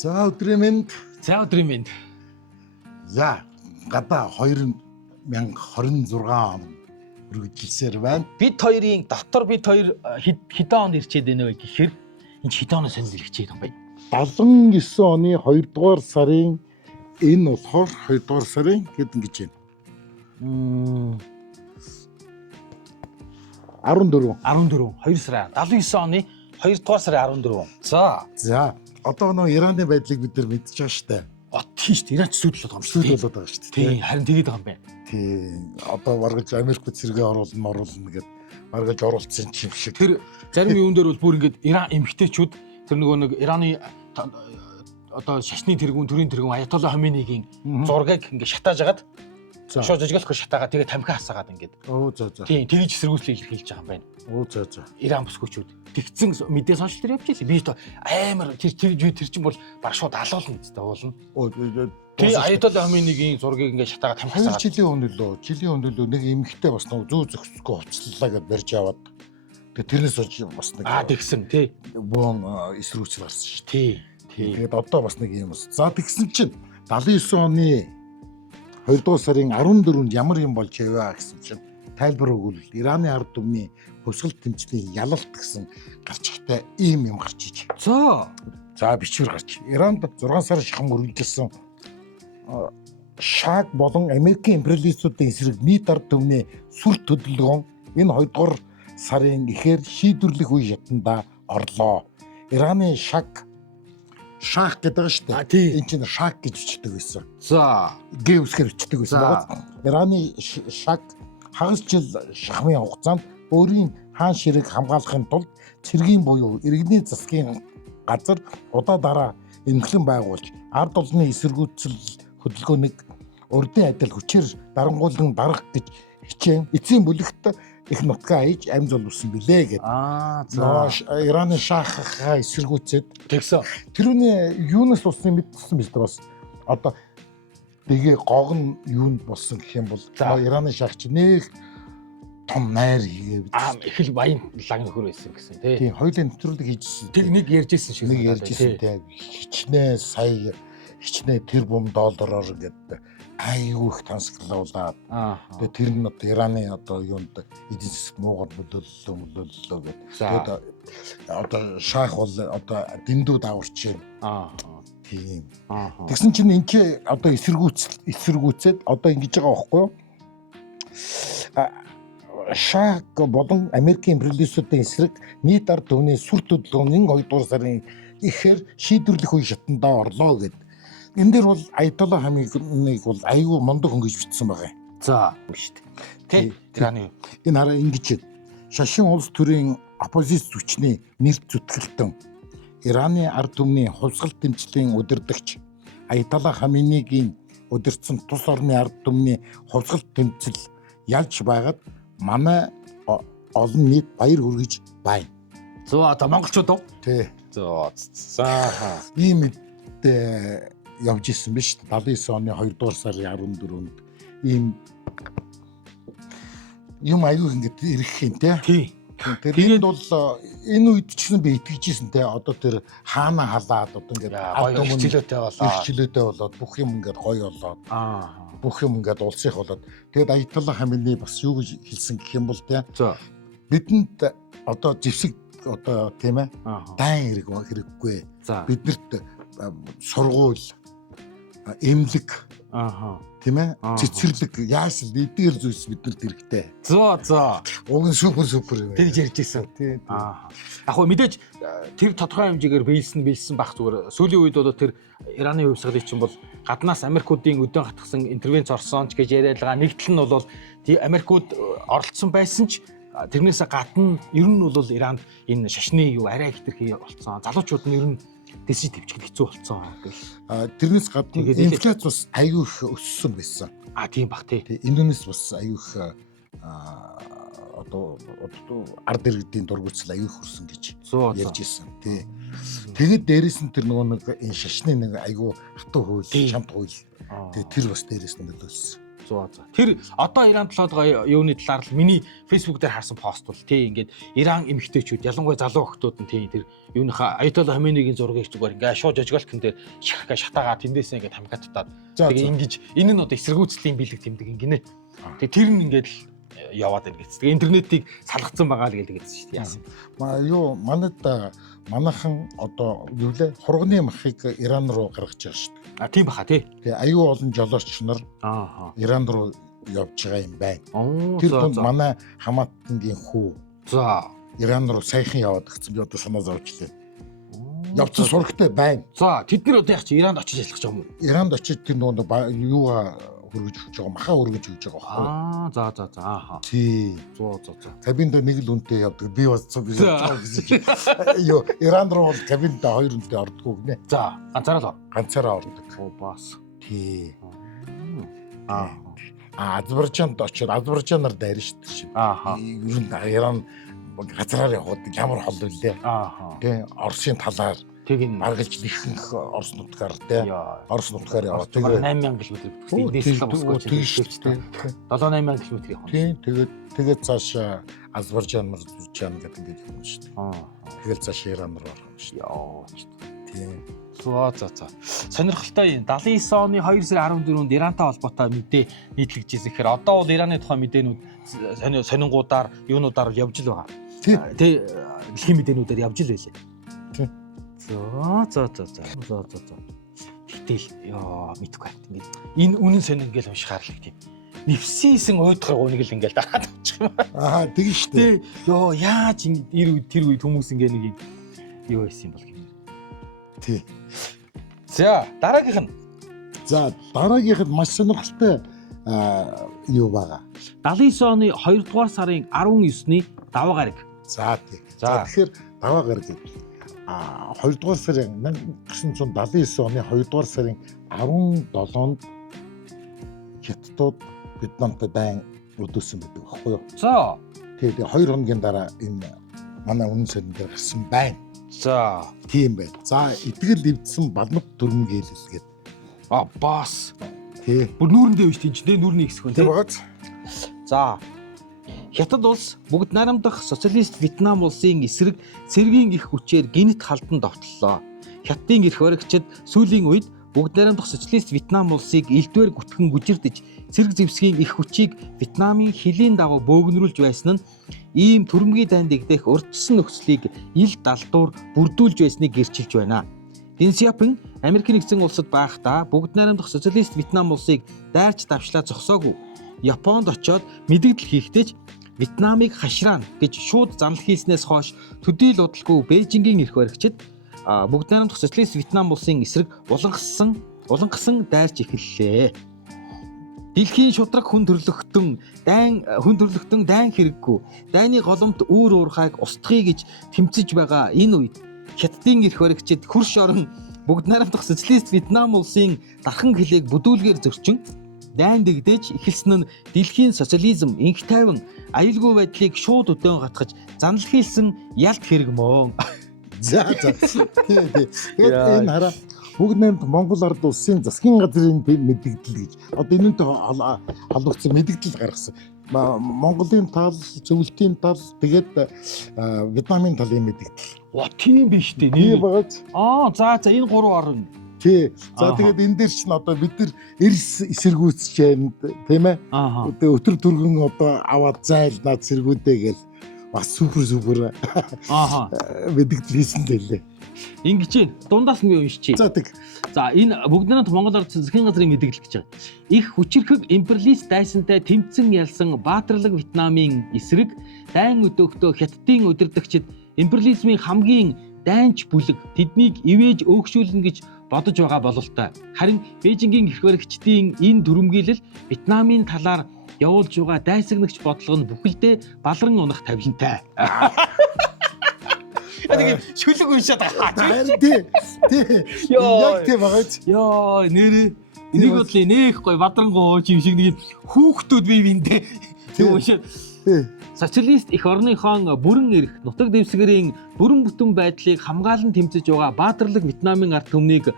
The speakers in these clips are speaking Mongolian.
За өдрийн мэнд. За өдрийн мэнд. За гадаа 2026 он үргэлжилсээр байна. Бид хоёрын дотор бид хоёр хэдэн онд ирчээд байна вэ гэхээр энэ хэдэн оноо сонир ирчээд юм бэ? 79 оны 2 дугаар сарын энэ болохоор 2 дугаар сарын хэд ингэж байна? 14. 2 сарын 79 оны 2 дугаар сарын 14. За одоо нөө Ираны байдлыг бид нар мэдчихэж байгаа шүү дээ. Тийм шүү дээ. Иранч сүйдэл болоод байгаа юм шүү Болоод байгаа шүү дээ. Тийм, харин тэгээд байгаа юм байна. Тийм. Одоо баргаж Америкт зэрэгээ оруулна гэд баргаж оруулсан юм шиг. Тэр зарим юун дээр бол бүр ингэж Иран эмгтээчүүд тэр нөгөө нэг Ираны одоо шашны тэргүүн төрийн тэргүүн Аятолла Хоменейгийн зургийг ингэ шатааж агаад шууд жижиглэхгүй шатаагаа тэгээ тамхи хасаагаад ингээд. За. Тийм, тэгж эсэргүүцлээ илэрхийлж байгаа юм байна. За. Иран бүсгүүчүүд тэгцэн мэдээ соншил төр явж ийлээ. Би то амар тэр чинь бол баг шууд алуулна гэдэгтэй уулна. Тий Аятолла Хоменейгийн зургийг ингээд шатаагаа тамхи хасаагаад. Жилийн өнөөлөө нэг эмэгтэй бас нэг зүү зөксгөө хувцлалаа гэд барьж яваад. Тэгээ тэрнээс болж бас нэг тэгсэн тий. Буун эсрүүцэл гарсан шүү. Тий. Тэгээд одоо бас нэг юм бас. За тэгсэн чинь 79 оны 2 дугаар сарын 14-нд ямар юм болж яваа гэсэн чинь тайлбар өгвөл Ираны ард түмний хувьсгал тэмцлийн ялалт гэсэн гарч ихтэй ийм юм гарч иж. За бичвэр гарч. Иранд 6 сар шахам үргэлжилсэн Шаг болон Америкийн империалистуудын эсрэг нийт ард түмний сүр хөдөлгөөн энэ 2 дугаар сарын ихээр шийдвэрлэх үе шатанда орлоо. Ираны Шаг гэдэг нь шүү дээ. Энэ чинь Шаг гэж бичдэг байсан. За Г үсгээр бичдэг байсан байгаа. Ираны Шаг хагас жил шахмын хугацаанд өөрийн хаан ширэг хамгаалахын тулд цэргийн буюу иргэний засгийн газар удаа дараа эмхлэн байгуулж ард олонны эсэргүүцэл хөдөлгөөнийг урдын адил хүчээр дарангуулан дарах гэж хичээн эцсийн бүлэгт их нутгаа аяж амь золвсон билээ гэдэг. Ираны шахаа эсэргүүцээд тэгсэн. Тэрүүний юунаас болсон мэдсэн биз дээ бас. Одоо тэгээ гогн юунд болсон гэх юм бол Ираны шах чи нэг том найр хийгээд их л баян лаг нөхөр байсан гэсэн тий. Тийм хоёулын нэвтрүүлэг хийжсэн. Тэг нэг ярьжсэн шиг ярьжсэн тий. Хичнээн тэр бум доллараар гэдэг айгүй их тансаглуулаад тэгээ тэр нь одоо Ираны одоо юунд эдийн засаг муугар мөлөөллөө гэдэг. Тэгээд одоо шах бол одоо дэндүү даварч байна. Тийм. Тэгсэн чинь энэ чи одоо эсэргүүцээд одоо ингэж байгаа байхгүй юу? Шаг болон Америкийн империалистуудын эсрэг нийт ард түмний сүр хөдөлгөөний 2 дугаар сарын ихээр шийдвэрлэх үе шатандаа орлоо гэдэг. Энэ дээр бол Аятолла Хоменейг бол аюу мундаг хүн гэж бичсэн байгаа юм. За шүү дээ. Тэ Ираны энэ хараа ингэж шашин улс төрийн оппозиц хүчний нэр зүтгэлтэн Ираны ард түмний хувьсгал тэмцлийн удирдагч Аятолла Хоменейгийн удирдсан тус орны ард түмний хувьсгал тэмцэл ялж байгаад манай олон нийт баяр хүргэж байна. За одоо монголчууд уу? Тий. За. Ийм мэдээ явж исэн биз дээ. 79 оны 2 дугаар сарын 14-нд ийм юм аюу ингэж ирэх юм тий. Тэгээд бол энэ үед ч гэсэн би итгэжсэн те одоо тэр хаана халаад одоо ингээд хичээлөөтэй болоод бүх юм ингээд гоё болоод бүх юм ингээд улсынх болоод тэгээд Аятолла Хоменей бас юу гэж хэлсэн гэх юм бол те бидэнд одоо зэвсэг одоо тийм ээ дан хэрэггүй биднэрт сургууль эмнэлэг тийм ээ цэцэрлэг яасан эдгээр зүйлс бидэнд хэрэгтэй. За. Уг нь супер юм. Тэр ярьжсэн. Тийм. Яг хөө мэдээж тэр тодорхой хэмжээгээр биелсэн бах зүгээр. Сүүлийн үед бол тэр Ираны хувьсгалыг чинь бол гаднаас Америкуудын өдөө хатгсан интервенц орсон ч гэж яриад байгаа. Нэгдэл нь бол Америкууд оролцсон байсан ч тэрнээс гадна ер нь бол Иранд энэ шашны юу арай хэтэрхий болцсон. Залуучууд нь ер нь дэсэж төвчгөл хэцүү болцсон гэх. Тэрнээс гадна инфляц бас аюу их өссөн байсан. Тийм бах тий. Энүүнээс бас аюу их одоо ард иргэдийн дургуутсал аюу их хүрсэн гэж ярьж ирсэн тий. Тэгээд дээрэс нь тэр нөгөө нэг энэ шашны нэг аюу хатуу хууль, чамд хууль. Тэгээд тэр бас дээрэс нь нөлөөлсөн. Тэр одоо Иран толгойд юуны талаар л миний Facebook дээр харсан пост бол тий ингээд Иран эмэгтэйчүүд ялангуяа залуу охтууд нь тий тэр юуныхаа Аятолла Хаменегийн зургийг зүгээр ингээд шууд жожголтон дээр шахага шатаага тэндээсээ ингээд хамгааттаад тэгээ ингэж энэ нь одоо эсэргүүцлийн бэлэг тэмдэг ингэнэ. Тэгээ тэр нь ингээд яваад байна гэсэн. Тэгээ интернетийг салгацсан байгаа л гэдэг шүү дээ. Яасан. Юу манайхан одоо юу лээ хурганы махыг Иран руу гаргаж байгаа шүү дээ. Тийм баха тий. Тэгээ аюу олон жолооч нар Иран руу явж байгаа юм байна. Тэр дунд манай хамаатангийн хүү. За Иран руу саяхан яваад гисэн би одоо санаа зовчлээ. Явцсан сурагтай байна. За тэд нар одоо яг чи Иранд очиж ажиллах юм уу? Иранд очиж тэр нөгөө юугаа хөргөж өгч байгаа, махаа хөргөж өгч байгаа байхгүй. За ааха. Тий. За. Кабинд нэг л үнтэй явдаг. Би бас цог гэсэн. Йоо, Иранд руу бол кабинд 2 үнтэй ордгоо гинэ. За, ганцаараа л. Ганцаараа ордог. Бас. Тий. Азербайджанд очоод Азербайджанаар дайрна шүү дээ. Ааха. Ер нь Иран газраар яваад ямар хол үлээ. Ааха. Тий, Оросын талаар тэгин маргалж нэхэнх Орос нутгаар тий. Орос нутгаар яваад тэгээ 8000 км бүтэн эндээс л Москва чиглэлтэй. 7-8000 км явах. Тий, тэгээд цааш Азербайджан гэдэг ингээд явна шүү дээ. Тэгээд цааш Иран руу орох юм шүү дээ. Яа. Тий. За. Сонирхолтой юм. 79 оны 2 сарын 14-нд Ирантай холбоотой мэдээ нийтлэгдсэн. Тэгэхээр одоо бол Ираны тухай мэдээнүүд сонингуудаар, юунуудаар явж л байгаа. Тий. Дэлхийн мэдээнүүдээр явж л байлээ. Тий. За. Гэтэл яа мэдгүй байт. Ингээд энэ үнэн сонин ингээл уншихаар л тийм. Нэвсийсэн уйдгах ууныг л ингээл дараад авчих юм. Тэгэн шүү дээ. Йоо яаж ингэ тэр үед хүмүүс ингээ нэг юу байсан юм бол гэх юм. Тий. За, дараагийнх нь. За, дараагийнх нь маш сонирхолтой юу байгаа. 79 оны 2 дугаар сарын 19-ний даваа гараг. За, тий. За, тэгэхээр даваа гараг гэдэг. 2 дугаар сарын 1979 оны 2 дугаар сарын 17-нд Хятадууд Вьетнамтай дайн өдөөсөн байдаг байхгүй юу? За. Тэгээд 2 хоногийн дараа энэ манай үнэн сонин дээр гарсан байна. За, тийм байна. За, итгэл эвдсэн балмад дүрм гэлэлгээд. Бас. Тий. Бүр нүүрэндээ биш тийм ч дээ нүүрний хэсэг хүн. Тийм багц. За. Хятад улс бүгд найрамдах социалист Вьетнам улсын эсрэг цэргийн их хүчээр гинт халдан довтлоо. Хятадын эрх баригчид сүүлийн үед бүгд найрамдах социалист Вьетнам улсыг элдвээр гүтгэн гүжирдэж цэрэг зэвсгийн их хүчийг Вьетнамын хилийн дагуу бөөгнөрүүлж байсан нь ийм түрэмгий дайнд дэгдэх урьдчилсан нөхцөлийг ил далдуур бүрдүүлж байсныг гэрчилж байна. Дэн Сяопин Америк нэгдсэн улсад байхдаа бүгд найрамдах социалист Вьетнам улсыг дайрч давшлаа зогсоогүй. Японд очоод мэдэгдэл хийхдээ ч Вьетнамыг хашраана гэж шууд занал хийснээс хойш төдий л удалгүй Бээжингийн эрх баригчид бүгд найрамдах социалист Вьетнам улсын эсрэг улангасан дайрч эхэллээ. Дэлхийн шудраг хүн төрлөختөн дайн хэрэггүй дайны голомт өөр уурхайг устгая гэж тэмцэж байгаа энэ үед Хятадын эрх баригчид хөрш орон бүгд найрамдах социалист Вьетнам улсын дархан хилийг бүдүүлгээр зөрчин дайн дэгдэж эхэлсэн нь дэлхийн социализм инх тайван аюулгүй байдлыг шууд өдөөн гатгаж занал хийсэн ялт хэрэг мөн. За. Тий. Энэ хараа бүгд найрамд Монгол ард улсын засгийн газрын мэдэгдэл гэж одоо энэнтэй холбогдсон мэдэгдэл гаргасан. Монголын тал, зөвлөлтийн тал, тэгээд Вьетнамын талын мэдэгдэл. Тийм биш үү? Тийм багц. За энэ 3 орн. Тий. За тэгээд энэ дээр чинь одоо бид нар эрс эсэргүүцэж байна тийм ээ. Одоо өтөр түргэн одоо аваад зайл над сэргүүдээ гэл бас супер мэдэгдэл хийсэн дэлээ. Ингэж байна. Дундаас нь уншчихъя. За энэ бүгд найрамд Монгол ард засгийн газрын мэдэгдэл гэж байгаа. Их хүчирхэг империалист дайсантай тэмцэн ялсан баатарлаг Вьетнамын эсрэг дайн өдөөгтөө Хятадын удирдагчид империализмын хамгийн дайнч бүлэг тэднийг ивэж өөгшүүлнэ гэж бодож байгаа бололтой. Харин Бээжингийн эрх баригчдын энэ дүрмгийлэл Вьетнамын талаар явуулж байгаа дайсагнагч бодлого нь бүхэлдээ балран унах тавилантай. Тэгээд шүлэг уншаад байгаа. Тий. Яг тийм багц. Яа нэрээ энийг бодлоо нээх гой бадрангоо юм шиг нэг хүүхдүүд бие биендээ тийм уншаад. Социалист их орныхон бүрэн эрх нутаг дэвсгэрийн бүрэн бүтэн байдлыг хамгаалан тэмцэж байгаа баатарлаг Вьетнамын ард түмнийг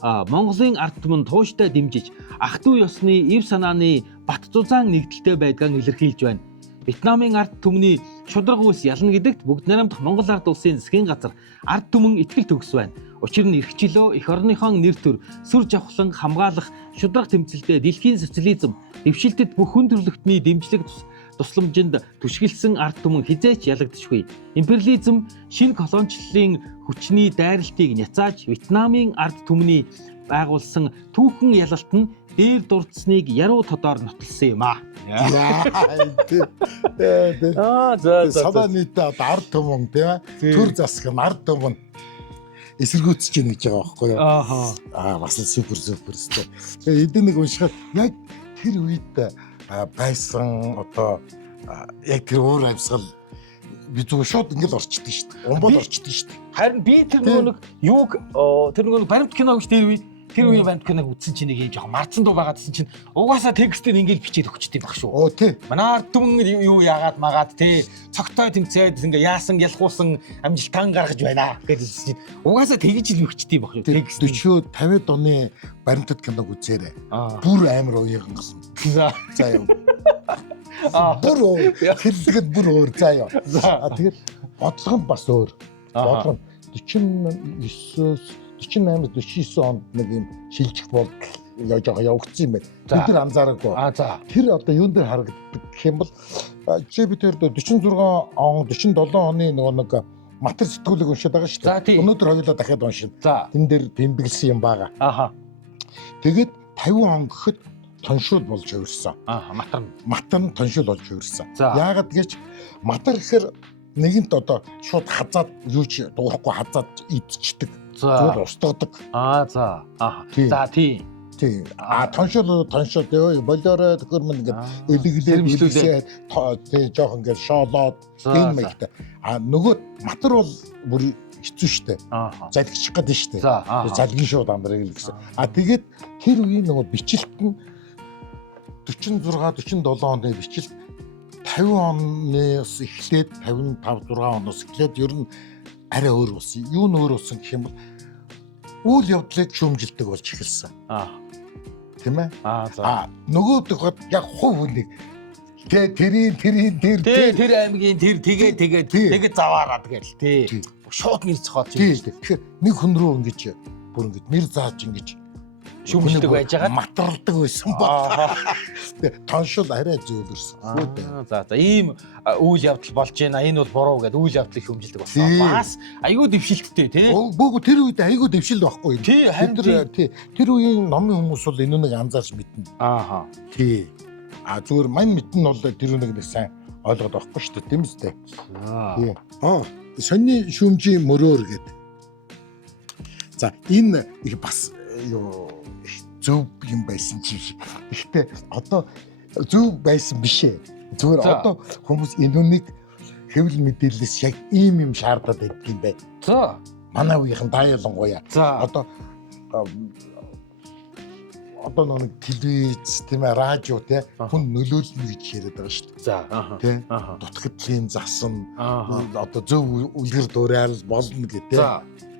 Монголын ард түмэн тууштай дэмжиж ах トゥ ёсны эв санааны бат зузаан нэгдэлтэй байдгааг илэрхийлж байна. Вьетнамын ард түмний шудраг үйлс ялна гэдэгт бүгд найрамдах Монгол ард улсын засгийн газар ард түмэн итгэл төгс байна. Учир нь эрхчлөө эх орныхон нэр төр сүр жавхлан хамгаалах шудраг тэмцэлдээ дэлхийн социализм дэвшилтэд бүх хүн төрөлхтний дэмжлэг тусламжинд түшгэлсэн ард түмэн хизээч ялагдчихгүй. Империализм шинэ колоничлалын хүчний дайралтыг няцааж Вьетнамын ард түмний байгуулсан түүхэн ялалт нь дээр дурдсныг яруу тодоор нотолсон юм аа. Садаа нийтээ ард түмэн тийм төр засаг нь ард түмэн эсэргүүцэж гин гэж байгаа байхгүй юу? Бас супер өстэй. Тэгээ эдийн нэг уншихад яг тэр үед байсан одоо яг тэр өөр амьсгал би зүгээр шууд ингээл орчдөг шүү дээ. Умбол орчдөг шүү дээ. Харин би тэр нэг юуг тэр нэг баримт кино гэж тэр үеийн баримт киног үзсэн чинь нэг юм жоохон марцсан дуу байгаа гэсэн чинь угаасаа текстээр ингээл бичээд өгчтэй баг шүү. Оо тий. Манай ард түмэн юу яагаад магаад тий цогтой тэмцээд ингээ яасан ялхуусан амжилтан гаргаж байна гэж чинь угаасаа тэгж л өгчтэй баг шүү. Текст 40 50-д оны баримтат киног үзээрэй. Бүр амар уянган гсэн. За юм. Бүр хэллэгэд бүр өөр заа юу. Тэгэхээр бодлого нь бас өөр. Бодлого 48 49 онд нэг юм шилжих болдол явагдсан юм байна. Бид нар анзаараагүй. Тэр одоо юун дээр харагддаг гэх юм бол жишээ бид тэр 46 он 47 оны нэг матер сэтгүүлэг уншаад байгаа шүү дээ. Өнөөдөр хоёулаа дахиад уншина. Тэн дээр тэмдэглэсэн юм байгаа. Тэгээд 50 он гэхэд тоншуул болж хувирсан. Матер нь тоншуул болж хувирсан. Яагаад гэж матер гэхээр нэгэнт одоо шууд хазаад юу ч дуурахгүй хазаад идчихдэг. Зүгээр устгадаг. За тий. Тоншол болоорой төхөр мэн ингээд элэглээ тий жоох ингээд шоолоод тийм мэйгтэй. Нөгөө матер бол бүр хэцүү шттэ. Залгичих гээд шттэ. Залгин шууд амдрыг л гэсэн. Тэгээд тэр үеийн нөгөө бичлэлт нь 46 47 оны бичлэлт 50 оноос эхлээд 55 6 оноос эхлээд ер нь арай өөр болсон. Юу нь өөр болсон гэх юм бол үйл явдлыг шүүмжилдэг болж эхэлсэн. Тийм ээ? Нөгөөдөхөд яг хувь хүнийг тэр аймгийн тэр тэгээд заваараад гээл тий. Шууд нэр цохоод тий. Тэгэхээр нэг хүн рүү ингэж бүр ингэж нэр зааж ингэж шүүмжилдэг байж байгаа матералдаг байсан ба. Тоншол арай зөөлөрсөн. За ийм үйл явдал болж байна. Энэ бол буруу гэдэг үйл явдлыг шүүмжилдэг болсон. Бас айгүй дэвшилттэй тий. Бөөгөө тэр үед айгүй дэвшил байхгүй. Тэр үеийн номын хүмүүс бол энэ нэг анзаарч мэднэ. Тий. Зүгээр мань мэднэ бол тэр нэг сайн ойлгоод байхгүй шүү дээ. Тийм үстэй. Тий. Сонины шүүмжийн мөрөөр гэдэг. За энэ их бас юу зөв юм байсан чи шиг. Гэхдээ одоо зөв байсан биш ээ. Зүгээр одоо хүмүүс энэ үнийг хэвлэл мэдээлэлээс яг ийм юм шаардаад байдаг юм байна. За. Манай үеийнхэн даяалангуяа. Одоо нэг телевиз, тийм ээ, радио тий хүн нөлөөлнө гэж яриад байгаа шүү дээ. Тий. Дутагдлын засан одоо зөв үлгэр дуурайл болно гэдэг.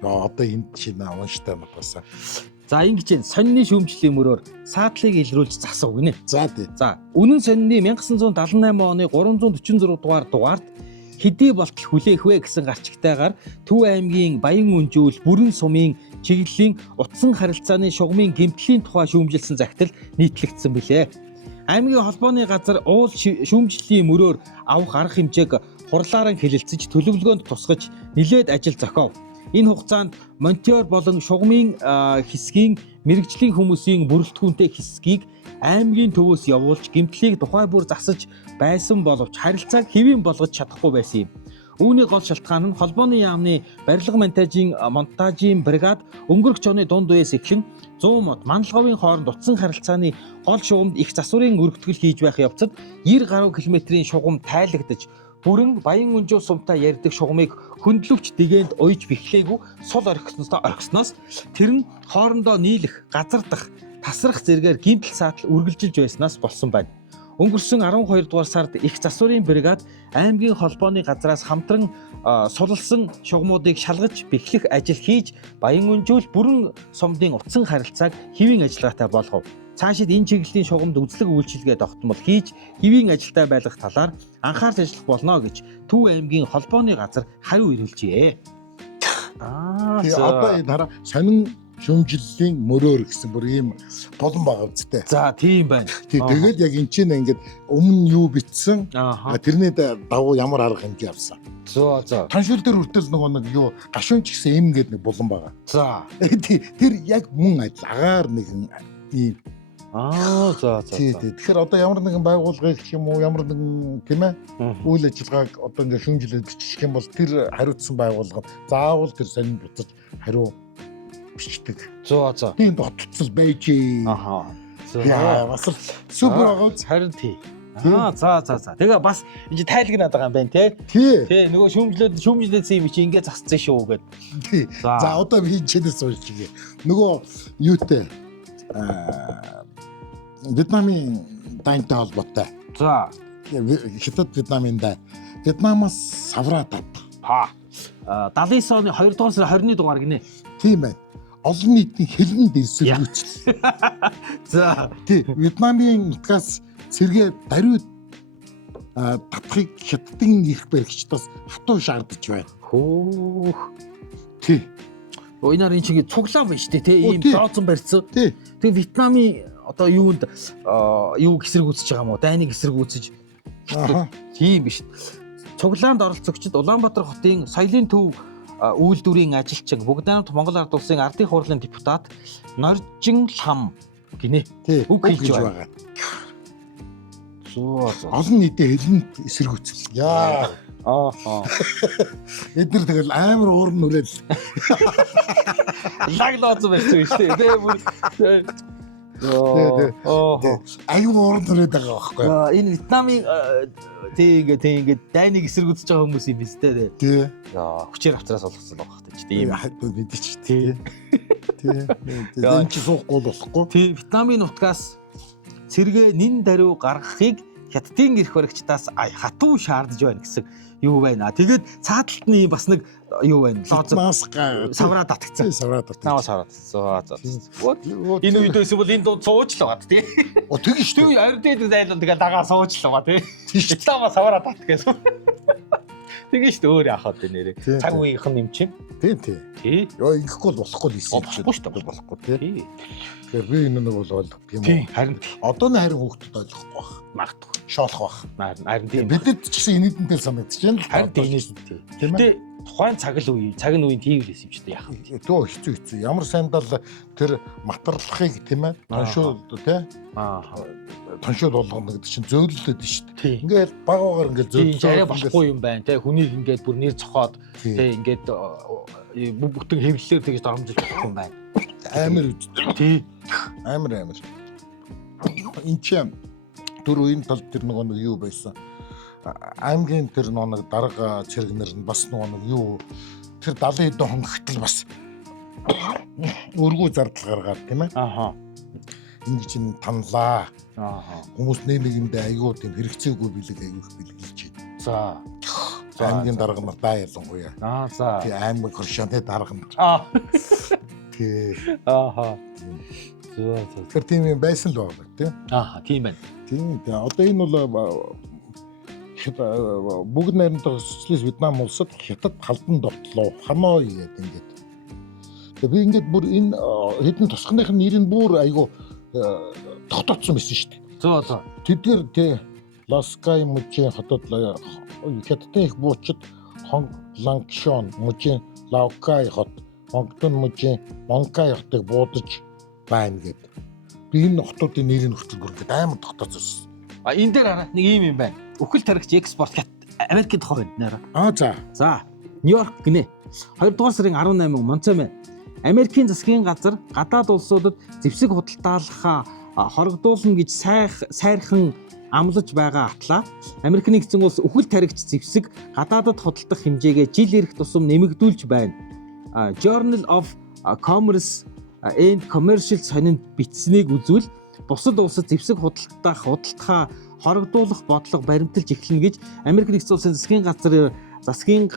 Одоо энд чинь унштай матгасан. За ингэж сонины шүүмжлийн мөрөөр саадлыг илрүүлж засав гинэ. За. Үнэн сонины 1978 оны 346 дугаард хэдий болтол хүлээх вэ гэсэн гарчигтайгаар Төв аймгийн Баян Үнжүүл бүрэн сумын чиглэлийн утсан харилцааны шугамын гэмтлийн тухай шүүмжилсэн захидал нийтлэгдсэн билээ. Аймгийн холбооны газар уул шүүмжлийн мөрөөр авах арга хэмжээг хурлаараа хэлэлцэж төлөвлөгөөнд тусгаж нэлээд ажил зохиов. Энэ хугацаанд монтёр болон шугамын хэсгийн мэрэгжлийн хүмүүсийн бүрэлдэхүүнтэй хэсгийг аймгийн төвөөс явуулж гэмтлийг тухай бүр засаж байсан боловч харилцааг хэвийн болгож чадахгүй байсан юм. Үүний гол шалтгаан нь холбооны яамны барилга монтажийн бригад өнгөрөх оны дунд үеэс эхлэн 100 мод Манлговын хооронд утсан харилцааны гол шугамд их засварын өргөтгөл хийж байх явцад 90 гаруй километрийн шугам тайлагдаж бүрэн Баян Үнжүүл сумтай ярьдаг шугамыг хөндлөвч дэгэнд уйж бэхлээгүй сул орхисноос тэр нь хоорондоо нийлэх, газардах, тасрах зэргээр гэмтэл саатал үргэлжилж байснаас болсон байна. Өнгөрсөн 12 дугаар сард их засварын бригад аймгийн холбооны газраас хамтран суллсан шугамуудыг шалгаж бэхлэх ажил хийж Баян Үнжүүл бүрэн сумдын утсан харилцааг хэвийн ажиллагаатай болгов. цаашид энэ чиглэлийн шугамд үзлэг үйлчилгээ тогтмол хийж хэвийн ажилтай байлгах талаар анхаарал ажиллах болно гэж Төв аймгийн холбооны газар хариу ирүүлжээ. Одоо энэ хараа сонин шүмжлэлийн мөрөөр гэсэн бүр ийм болон байгаа үстэй. За тийм байна. Тэгээд яг энэ чинь ингээд өмнө юу битсэн тэрний давуу ямар арга хэмжээ авсан. За. Таншил дээр хүртэл нэг юу гашуун ч гэсэн эм гэдэг нэг болон байгаа. За. Тэр яг мөн адил агаар нэгэн ийм. За. Тэгэхээр одоо ямар нэгэн байгууллага гэх юм уу ямар нэгэн тийм ээ үйл ажиллагааг одоо ингээд шүмжлээд бичих юм бол тэр хариуцсан байгууллага заавал тэр сонин буцаж хариу бичдэг. За. Тийм дотцол байж. За бас супер байгаа. Харин тий. За. Тэгээ бас энэ тайлагнаад байгаа юм байна тий. Тий нөгөө шүүмжлээдсэн юм чи ингээд засцсан шүү гэд. Тий. За одоо би чэнэс суучиг. Нөгөө юутэй Вьетнамын дантай холбоотой. За. Хятад Вьетнамын дай. Вьетнамаас савраад ав. 79 оны 2 дугаар сарын 20-ны дугаар гинэ. Тийм байна. Олон нийтийн хэлэн дэрсэлгүүцэл. За. Тий, Вьетнамын нутгаас сэргээ даруйд татхыг хятадын ирэх баригчдаас хатуу шаардж байна. Тий. Ойнаар энэ чинь цуглаан байна шүү дээ тий. Ийм дооцсон барьсан. Тий. Тэгээ Вьетнамын одоо юунд юу гисэргүүцэж байгаа юм уу? Дайныг гисэргүүцэж. Тийм биш. Цуглаанд оролцогчид Улаанбаатар хотын соёлын төв үйлдвэрийн ажилчин Бүгд найрамд Монгол Ард улсын ардын хурлын депутат Норжин Лам гинэ. Үг хэлж байгаа. Зөө. Олон нийтэд хэлэнд эсэргүүцэл. Яа. Эдгээр тэгэл амар уурн нүрэл. Лаглооц байсан шүү дээ. Тэгээ бүр аюу уурн нүрээд байгаа байхгүй юу? Энэ Вьетнамын ингээд дайныг эсэргүүцэж байгаа хүмүүс юм биз дээ. Тий. Хүчээр авчраас болгосон байгаа хэрэгтэй ч тийм. Мэдээч тий. Энэ чи суухгүй болохгүй. Тий, Вьетнамын нутгаас сэргээ нэн даруй гаргахыг Хятадын эрх баригчдаас хатуу шаардж байна гэсэн юу байна. Тэгээд цааталт нь бас нэг юу байна. Савраа татгцсан. Савраа татгцсан. Энэ үедээс бол энэ дууд сууж л байгаа тий. Тэгэж шүү. Ардээд зайлуу тэгээд дагаа сууж л байгаа тий. Вьетнамаа савраа татгээс. Тэгэж шүү өөр яхаад нэрээ. Цаг үеийнх нь юм чинь. Тий. Ёо ингэхгүй бол болохгүй л ийсэн. Болохгүй шүү дээ. Болохгүй тий. Тэгэхээр би энэ нэг бол ойлгох юм уу? Харин одоо нь харин хүүхдүүд ойлгохгүй байх. Магадгүй. Шоолох байх. Харин тийм. Бидэд ч гэсэн энэдэнтэй санагдаж байна л. Харин тийм. Гэтэ тухайн цаг нь үеийн тийм л байсан юм ч дээ яах вэ? Төө хэцүү. Ямар сандал тэр матарлахыг тийм ээ. Тоншуул тий. Тоншуул болгоно гэдэг чинь зөөлөлөд шүү дээ. Ингээд багаагаар ингээд зөөлөлөө арай болохгүй юм байна тий. Хүнийг ингээд бүр нэр цохоод тий ингээд бүтэн хэвлэлээр тэгж дарамжуулж болох юм байна. Амар үстэй. Тий. Амар. Энд чинь түр үеийн тал тэр нэг юу байсан. Аймгийн тэр нэг дарга цэрэгнэр нь бас нэг юу тэр 70 хэдэн хонгогтл бас өргөө зардал гаргаад тийм ээ. Энд чинь танлаа. Хүмүүс нийгэмдээ аягүй тийм хэрэгцээгүй билег аягүй их бэлгэлж байна. За. Аймгийн дарга нар даа ялангуяа. За. Тий аймаг хоршооны дарга нар. Тий. Тэр тийм юм байсан л байна тийм. Тийм байна. Тийм. Одоо энэ бол бүгд найрамдах социалист Вьетнам улсад хятад халдан довтлоо Ханой гэдэг ингээд. Тэгээ би ингээд бүр энэ хэдэн тусгийнхын нэрийг бүр айгу тогтооцсон байсан шүү дээ. За. Тэдгээр тий Ласкай мужийн хотод хятадын их буучид Хонг Лангшон мужийн Лаокай хот, Монгдон мужийн Монкай хотыг буудаж байна гэдэг. Би энэ хотуудын нэрийг хүртэл бүр ингээд амар тогтооцсон. Энэ дээр хараа нэг юм байна. Үхэл тархич экспорт Америкийн тухай байна нэраа. За. Нью-Йорк гинэ. 2 дугаар сарын 18-нд Монцоме Америкийн засгийн газар гадаад улсуудад зэвсэг худалдаалахаа хоригдуулна гэж сайрхан амлаж байгаа атлаа. Америкийн нэгдсэн улс үхэл тархич зэвсэг гадаадад худалдах хэмжээгээ жил ирэх тусам нэмэгдүүлж байна. Journal of Commerce and Commercial сонинд бичсэнийг үзвэл бусад улсад зэвсэг худалдахаа хоригдуулах бодлого баримталж эхэлнэ гэж Америк нэгдсэн улсын засгийн газар засгийн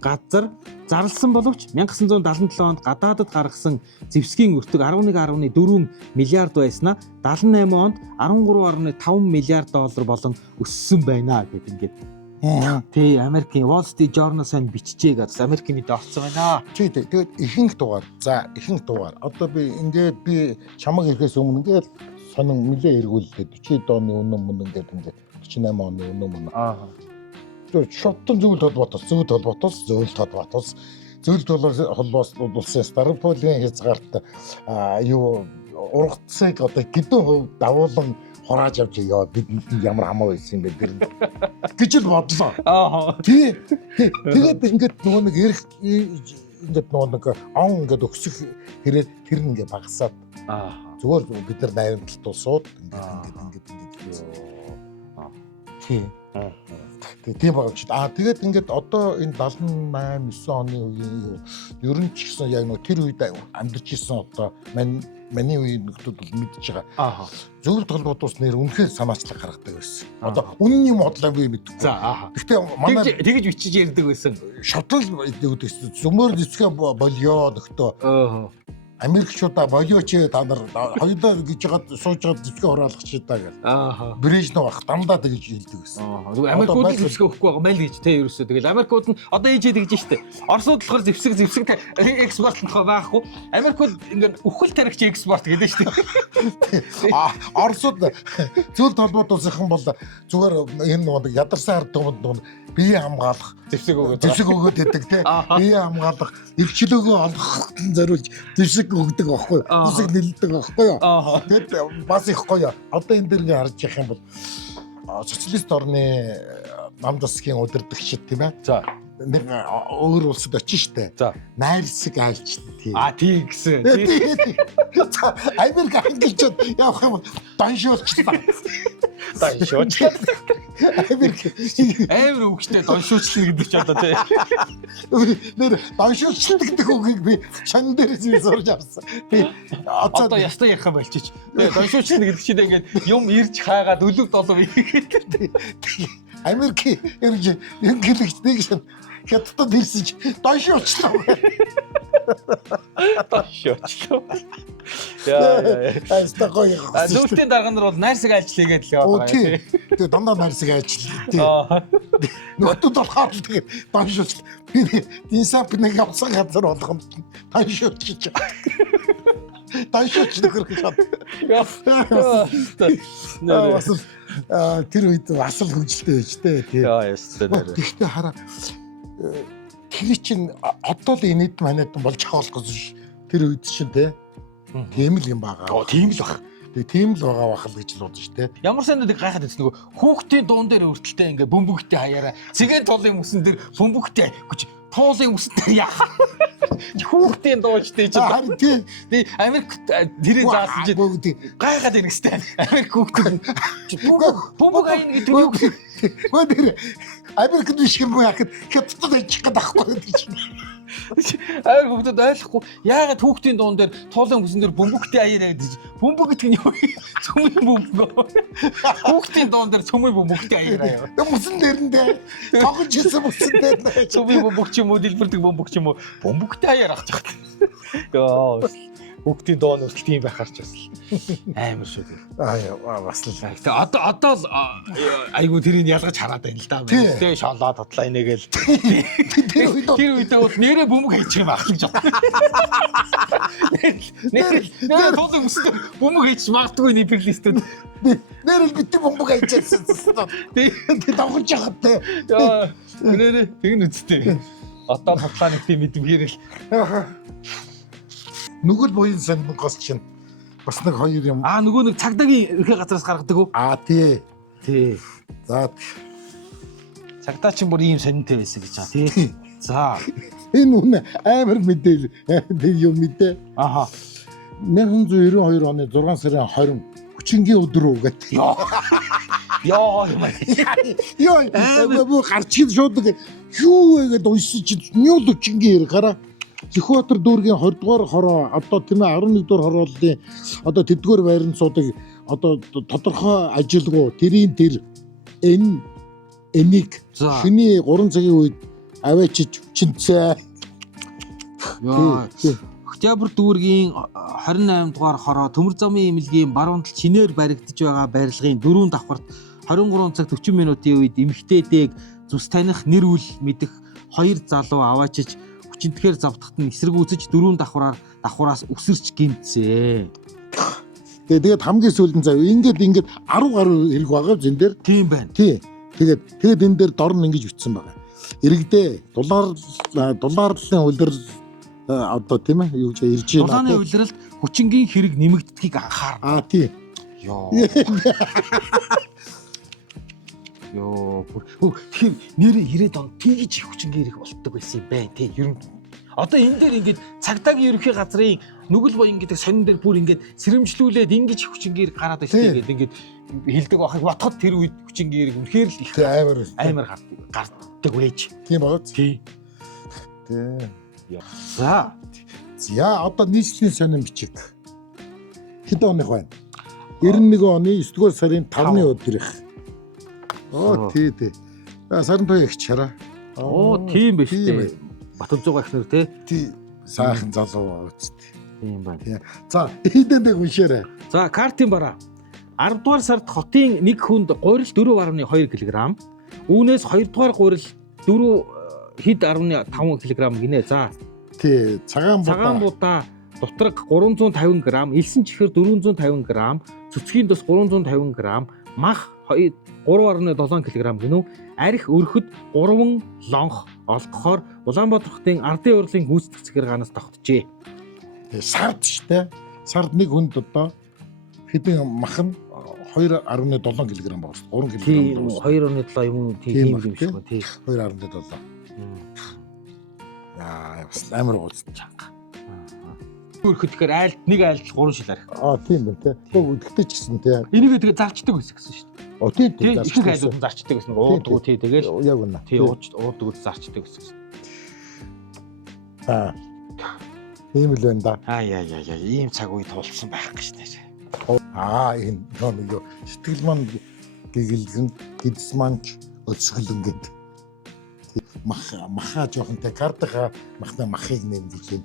газар зарласан боловч 1977 онд гадаадд гаргасан зэвсгийн өртөг 11.4 миллиард байснаа 78 онд 13.5 миллиард доллар болон өссөн байна гэдэг ингээд. Тий, Америкийн Wall Street Journal сайн бичжээ гэж Америкийн мэдээ олцсон байна. Тий, тэгээд ихэнх дугаар. За, ихэнх дугаар. Одоо би чамаг ирэхээс өмнө ингээд сонин нэлээ эргүүлээд 40 оны өмнө ингээд 48 оны өмнө. Шоттон зөвлөлт холбоотос улсын Ставрополийн хязгаарт ургацыг одоо хэдэн хувь давуулан хурааж авч яа бидэнд ямар хамаа байсан юм бэ тэр гэж л бодлоо. Тэгээд ингээд нөгөө нэг ингээд нөгөө нэг он ингээд өксөх хэрэг тэр ингээд багасаад зүгээр бид нар найрамдалтууд сууд ингээд тийм багч. Тэгээд ингээд одоо энэ 78 9 оны үеийн ер нь ч гэсэн яг нөгөө тэр үед амьдарч ирсэн одоо Миний үеийн нөхдүүд бол мэдж байгаа. Зөвлөлт холбоотоос нэр үнэхээр санаачлаг гаргадаг байсан. Одоо үнэн юм бодлоогүй мэдгүй. Гэхдээ манай тэгж бичиж ярьдаг байсан. Шотлол гэдэг зүмөр зэвсгээ болёо нөхдөө. Америкчуудаа болооч та нар хоёулаа гэж жагаад сууж байгаа зэвсгээ хураалгах чи даа гэл. Брежнев ах дандаа тэгж хэлдэг байсан. Америкууд зэвсгээ өгөхгүй байгаа мэл гэж те ерөөсөө. Тэгэл Америкууд нь одоо ээжээ тэгж штэ. Оросууд болохоор зэвсэг экспортлох байхгүй. Америкууд ингээд үхэл тарихч экспорт гэдэг штэ. Оросууд зөвлөлт холбоотойгийнхан бол зүгээр энэ нэг ядарсан ард түмэнд бие хамгаалах зэвсэг өгөөд байдаг те. Бие хамгаалах эрхчлөөгөө олгоход зориулж зэвсэг өгдөг байхгүй. Үсэг нэлдэг байхгүй юу. Тэгэд бас их гоё. Одоо энэ дэр ингээ харж явах юм бол социалист орны намдасгийн удирдагчид тийм ээ. За. Нэг өөр улсад очиж штэ. Найрсаг айлч тийм. Тийм гэсэн. Америк ангилчууд явах юм доншуулчлаа. Амар үгтэй доншуулчлаа гэдэг ч одоо тий. Нэр доншуулчлаа гэдэг үгийг би шан дээрээс би сурж авсан. Би одоо ястаа ярих юм болчих. Тэгээ доншуулчлаа гэдэг чинь ингээд юм ирж хаагаад өлөв долоо ихэд. Америк ирж инглиш нэг шин хятадд ирсэж доншуулчлаа. Астагой. Зөвхөн дарга нар бол найрсаг айлчлаа гэдэг л байгаа тийм. Тэгээ дандаа найрсаг айлчлаа тийм. Нөхдүүд болохоор тэгээ доншуулчлаа. Би динсап нэг авсан газар болгонд доншуулчих. Доншуулчих нөхөр шат. Тэр үед бас л хөвжөлтэй байж тээ тийм. Гэхдээ хараа тэр чинь одоо л инээд манайд болж байгаа болохоос биш. Тэр үед чинь те тийм л юм байгаа. Тийм л баг. Тийм л байгаа бах л гэж л бодож те. Ямар сайн нэг гайхаад байсан нөгөө хүүхдийн дуун дээр өртөлтэй ингээ бөмбөгтэй хаяараа цэгэн толын үсэн дээр бөмбөгтэй гэж пуулын үстэй яах. Хүүхдийн дуучтэй чинь. Харин тийм. Америк тэрийг заасан чинь гайхаад ирэх хэвээр. Америк хүүхдүүд бөмбөг айн гэдэг нь юу гэсэн. Америкт биш юм яах хятадд ажиллах гэдэг байхгүй тийм. Америк хүүхдүүд ойлгохгүй яагаад хүүхдийн дуун дээр туулын хүсэн дээр бөмбөгтэй аяараа гэдэг. Бөмбөг гэдэг нь юу вэ? Цөмийн бөмбөг. Хүүхдийн дуун дээр цөмийн бөмбөгтэй аяараа. Мөсөн дээрндээ тоглож хийсэн мөсөн дээр цөмийн бөмбөг ч юм уу дэлбэрдэг бөмбөг ч юм уу бөмбөгтэй аяарах гэж байна. Хүүхдийн доон өртөл тийм байх харч бас амар шүү дээ. Бас л. Гэтэ одоо л айгу тэрийг ялгаж хараад байна л да. Тэ шолоо тотлаа инегээл. Тэр үедээ бол нэрээ бөмбөг хийчих юм ахлаж байна. Нэрээ тулын өсөлт бөмбөг хийчих магадгүй ниперлистүүд. Нэрэл битэн бөмбөг хийчихсэн. Тэ давхарч яхад тэ. Нэрээ тэгн үсттэй. Одоо бодлоо нэг тийм мэдвэрэл. Нүгэл буян сандгоос чинь бас нэг хоёр юм. Нөгөө нэг цагдаагийн ерхий газраас гаргадаг уу? Тий. За цагдаа чинь бүр ийм сонинтэй байсан гэж байна тий. За энэ үнэ амар мэдээл юм мэдээ. 1992 оны 6 сарын 20 хүчингийн өдөр үү гэдэг. Бөө гарч шууд юу вэ гэдээ уншиж чинь юу л хүчингийн ярих хараа. Зөхбаатар дүүргийн 20 дугаар хороо одоо тийм ээ 11 дугаар хорооллын одоо тэдгээр байрны суудаг одоо тодорхой ажилгуу тэрийн тэр энийг шиний 3 цагийн үед аваачиж хүчинцээ. Яа. Октябрь дүүргийн 28 дугаар хороо төмөр замын эмнэлгийн баруунд шинээр баригдаж байгаа барилгын 4 давхарт 23 цаг 40 минутын үед эмэгтэйдэг зүс таних нэр үл мэдэх 2 залуу аваачиж хүчинтэхээр завдахт нь эсэргүүцэж 4 давхраас өсөрч гинцээ. Тэгээд хамгийн сүүлд зав ингээд 10 гаруй хэрэг байгаа зэн дээр. Тийм байна. Тий. Тэгээд энэ дээр дор нь ингэж бичсэн байгаа. Иргэдээ дулаарлын улирал одоо тийм ээ юу гэж ирж байна. Дулааны улиралд хүчингийн хэрэг нэмэгддгийг анхаар. Тий. Йоо. Йоо. Тэгэхээр нэр 90-ад он тэгж их хүчингийн хэрэг болтдог байсан юм байна тий. Ер нь одоо энэ дээр ингээд цагдаагийн ерөнхий газрын нүгэл баян гэдэг сонин дээр бүр ингээд сэрэмжлүүлээд ингэж их хүчингийн хэрэг гараад ирсэн гэдэг ингээд хэлдэг байхыг батхад тэр үед хүчингийн хэрэг үнэхээр л их амар гардаг байж. Тийм баа. Тий. Тий. За одоо нийслэлийн сонин бичиг. Хэд оных байна? 91 оны 9 дугаар сарын 5-ны өдрийнх. Тий. Сарын туяа их чараа. Тийм биш үү? Баталзууга ихнэр тий. Сайхан залуу үсттэй. Тийм байна. За эдэн нэг уншаарай. За картын бараа. 10 дугаар сард хотын нэг хүнд гурил 4.2 кг, үүнээс 2 дугаар гурил 4 10.5 кг гинэ. За. Тий, цагаан будаа дутраг 350 г, элсэн чихэр 450 г, цэцгийн тус 350 г, мах 3.7 кг гинүү. Арх өрхөд 3 лонх олгохоор Улаанбаатар хотын ардын урлын гүйцэтгэх захиргаанаас тогтжээ. Сард штэ. Сард нэг хүнд одоо хэдэн мах нь 2.7 кг байна. 3 кг. Тийм 2.7 юм тийм юм шиг ба тий. 2.7. Яа, бас амар гоц чанга. Өрхөдгөр айлт нэг айлт 3 шил арих. Тийм байна тий. Гэхдээ ч гэсэн тий. Энийг тэгээ зарчдаг байсан гэсэн шүү дээ. Тийм их айлууд зарчдаг гэсэн. Уудгүй тий тэгэл. Яг үнэ. Тий уудгүй зарчдаг гэсэн. Ийм л байна да. Яа, ийм цаг үед тулсан байх гэж нэ. Энэ нэг юу сэтгэл маань гэгэлгэн гэдэс маань өсгөлөн гэдэг. Махаа жоохон тэ картаха махыг нэмдэж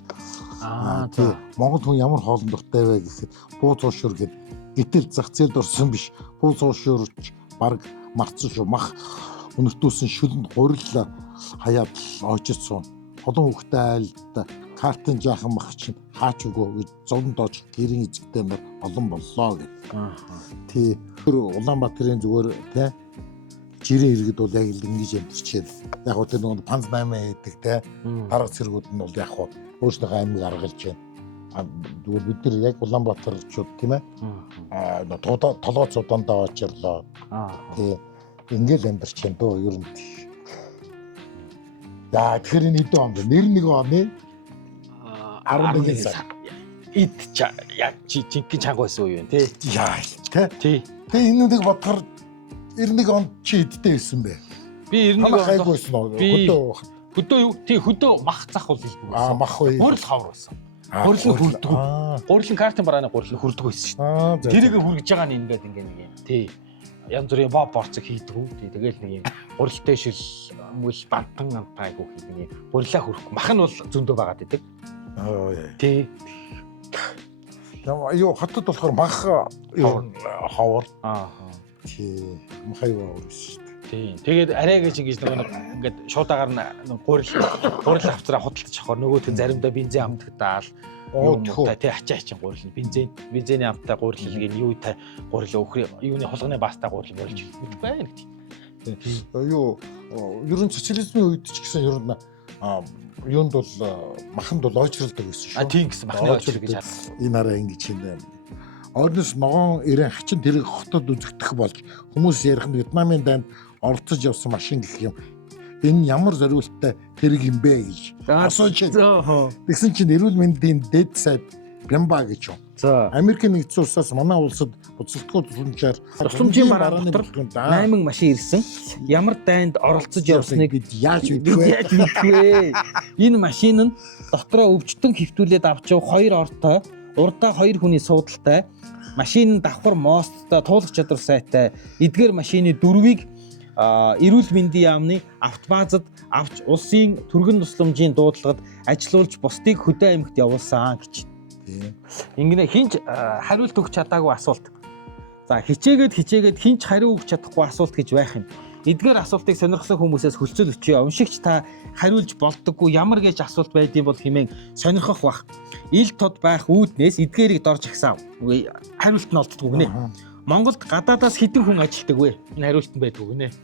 байна. Тий. Монгол хүн ямар хоолн дуртай вэ гэхэд бууз уушур гэд гэтэл зах зээлд орсон биш. Бууз уушурч баг марцсан шүү. Мах өнөртүүлсэн шүлэнд гурил хаяад очиж суун. Холон хөхтэй айлд картын жаахан мах чинь хаач өгөө гэж зовн доож гэрийн эзэгтэй нар олон боллоо гэд. Тий. Улаанбаатарын зүгээр тий жирийн иргэд бол яг л ингэж амьдчихэд яг гоо тэр нэг панз 8 хийдэг тий дарга цэргүүд нь бол яг гоо өөрсдөө аймаг аргалж байна. Зүгээр бид нар яг Улаанбаатарчууд тийм ээ толгойцуудандаа очирлоо. Тий ингээл амьдарч байна дөө ер нь. За тэгэхээр энэ хэдэн онд 91 оны 11 сар эд жинхэнэ чанга байсан уу юу тий? Яа тий. Тий. Тэгээ энэ нэг бодохоор 91 онд чи эдтэй байсан бэ? Би 91 онд хайгүйсэн үү? Хөдөө юу? Тий хөдөө мах зах бол хэлдэг байсан. Мах уу. Гурил хавар байсан. Гурилын хүрдэг. Гурилын картын барааны гурил хүрдэг байсан шүү дээ. Тэрийг хүргэж байгаа нь ингээд нэг юм. Тий. Янз бүрийн боб борцог хийдэг үү? Тий. Тэгэл нэг юм гурилтай шил мөл бантан амтайг хийдэг нэг гурилаа хүрэх. Мах нь бол зөндөө байгаад идэг. Тий. Юу хотод болохоор мах хавар. Тий. Мах аюу шүү дээ. Тийм. Тэгээд арай гэж ингэж нэг ингээд шуудагаар нь гурил авцраа худалдаж авахаар нөгөөт нь заримдаа бензин амтагдаал тий ачаачин гурил бензиний амттай гурил нэг юу та гурил өхрийн юуны хулганы баастай гурил болж идэх байна гэдэг. Юу ерөн социализмын үед ч гэсэн ер нь юунд бол маханд бол ойчралдаг байсан шүү. Тийм гэсэн махны ойчрал гэж харсан. Энэ араа ингэж юм. Орноос ногоон ирэн хачин тэрэг хотод үзэгдэх болж хүмүүс ярих нь Вьетнамын дайнд орцож явсан машин гэх юм. Энэ ямар зориулттай тэрэг юм бэ гэж асууж байна. Тэгсэн чинь эрүүл мэндийн дэд сайд Бямба гэж юм. За Америкийн нэгдсэн улсаас манай улсад буцалтгууд тусламжийн барааны дотор 8 машин ирсэн. Ямар дайнд оролцож явсныг яаж мэдэх вэ? Энэ машин нь дотроо өвчтөн хэвтүүлээд авч яв 2 ортой, урдаа 2 хүний суудалтай, машин давхар моосттой, туулах чадвар сайтай, эдгээр машины дөрвийг эрүүл мэндийн яамны автобазад авч улсын түргэн тусламжийн дуудлагад ажиллуулж бусдыг хөдөө аймагт явуулсан гэж. Ингэнэ хинч хариулт өгч чадаагүй асуулт. За хичээгээд хинч хариу өгч чадахгүй асуулт гэж байх юм. Эдгээр асуултыг сонирхсан хүмүүсээс хөлцөл өчье. Уншигч та хариулж болдоггүй ямар гэж асуулт байдığım бол хэмээн сонирхох бах. Ил тод байх үүднээс эдгээрийг дорж агсаа. Хариулт нь олддгүй гинэ. Монголд гадаадаас хэдэн хүн ажилладаг вэ? Энэ хариулт нь байдгүй гинэ.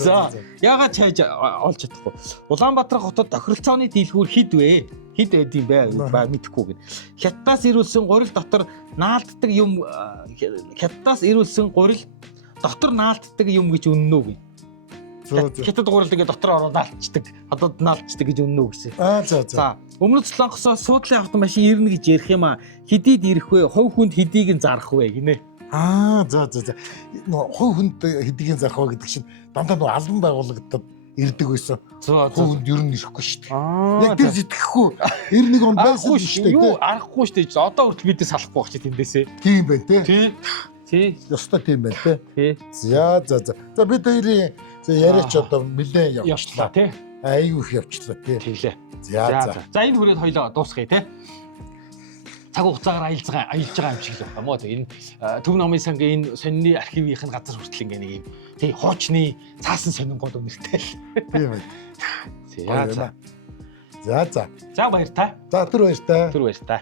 За яагаад чайж олж чадахгүй? Улаанбаатар хотод тохиролцооны дийлгүүр хэд вэ? Хэд байд юм бэ? Мэдэхгүй гин. Хятадаас ирүүлсэн гурил дотор наалддаг юм дотор наалддаг юм гэж үнэнэ үү гэ. Хятад гурил тэгээ дотор ороод наалдчихдаг. Хотод наалдчихдаг гэж үнэнэ үү гэсэн. За өмнөд Солонгосоос суудлын автомашин ирнэ гэж ярих юм а. Хэдийд ирэх вэ? Хувь хүнд хэдийг нь зарах вэ гинэ. За. Хувь хүнд хэдийг нь зарах вэ гэдэг чинь дандаа нөө албан байгууллагад ирдэг байсан. Хувь хүнд ер нь ирэхгүй шүү дээ. Яг тэр сэтгэхгүй 91 он байсан шүү дээ. Юу арахгүй шүү дээ. Одоо хүртэл бидээ салахгүй байх чи тэндээсээ. Тийм байна тий. Тий. Ёстой тийм байна тий. За. За бид хоёрын яриач одоо нэлээд явчлаа тий. Аюу их явчлаа тий. Тэглээ. За. За энэ хүрээд хоёлоо дуусгая тий. Цаг хугацаагаар аялж байгаа юм шиг л байна. Энэ Төв намын сангийн энэ сонины архивынхын газар хүртэл ингээ нэг юм тий хуучны цаасан сонингууд үнэртэй л. Тийм байна. За. За. За баяр та. За түр баяр та. Түр баяр та.